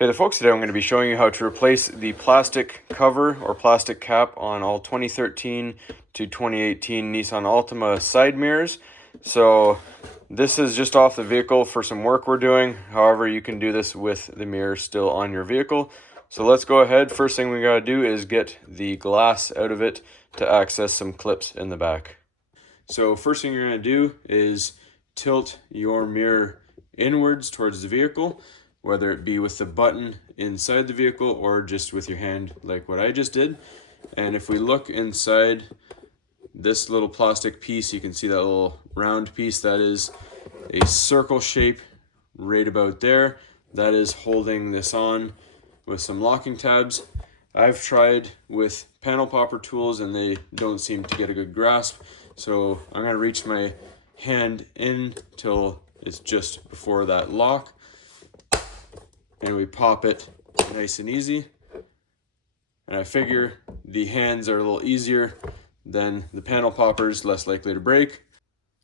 Hey there folks, today I'm going to be showing you how to replace the plastic cover or plastic cap on all 2013 to 2018 Nissan Altima side mirrors. So this is just off the vehicle for some work we're doing. However, you can do this with the mirror still on your vehicle. So let's go ahead. First thing we got to do is get the glass out of it to access some clips in the back. So first thing you're going to do is tilt your mirror inwards towards the vehicle, whether it be with the button inside the vehicle or just with your hand like what I just did. And if we look inside this little plastic piece, you can see that little round piece. That is a circle shape right about there. That is holding this on with some locking tabs. I've tried with panel popper tools and they don't seem to get a good grasp. So I'm going to reach my hand in till it's just before that lock. And we pop it nice and easy. And I figure the hands are a little easier than the panel poppers, less likely to break.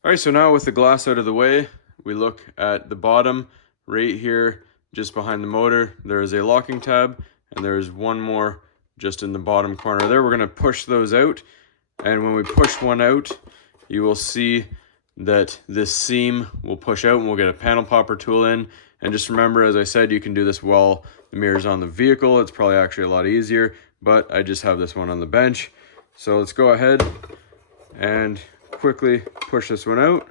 All right, so now with the glass out of the way, we look at the bottom right here, just behind the motor. There is a locking tab, and there's one more just in the bottom corner there. We're gonna push those out. And when we push one out, you will see that this seam will push out and we'll get a panel popper tool in. And just remember, as I said, you can do this while the mirror's on the vehicle. It's probably actually a lot easier, but I just have this one on the bench. So let's go ahead and quickly push this one out.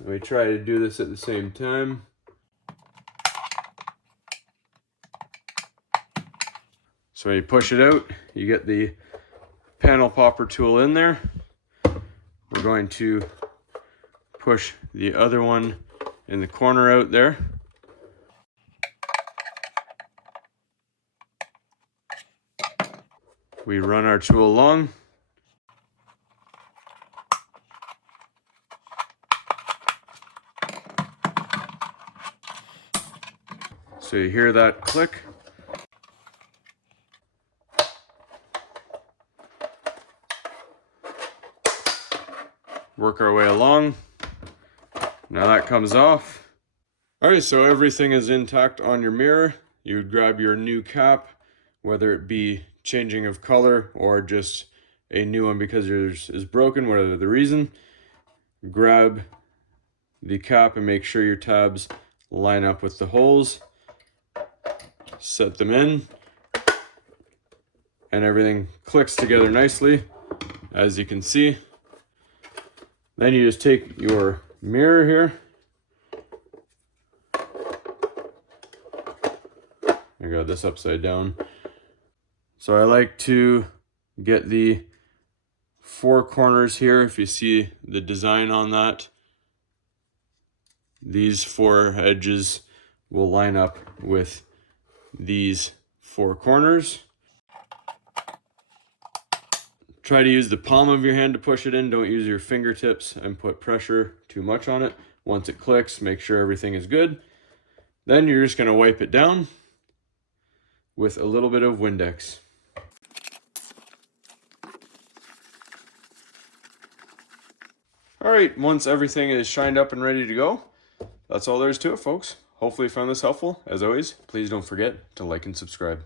We try to do this at the same time. So when you push it out, you get the panel popper tool in there. We're going to push the other one in the corner out there. We run our tool along. So you hear that click. Work our way along. Now that comes off. All right, so everything is intact on your mirror. You would grab your new cap, whether it be changing of color or just a new one because yours is broken, whatever the reason. Grab the cap and make sure your tabs line up with the holes. Set them in, and everything clicks together nicely, as you can see. Then you just take your mirror here. I got this upside down. So I like to get the four corners here. If you see the design on that, these four edges will line up with these four corners. Try to use the palm of your hand to push it in. Don't use your fingertips and put pressure too much on it. Once it clicks, make sure everything is good. Then you're just going to wipe it down with a little bit of Windex. All right, once everything is shined up and ready to go, that's all there is to it, folks. Hopefully you found this helpful. As always, please don't forget to like and subscribe.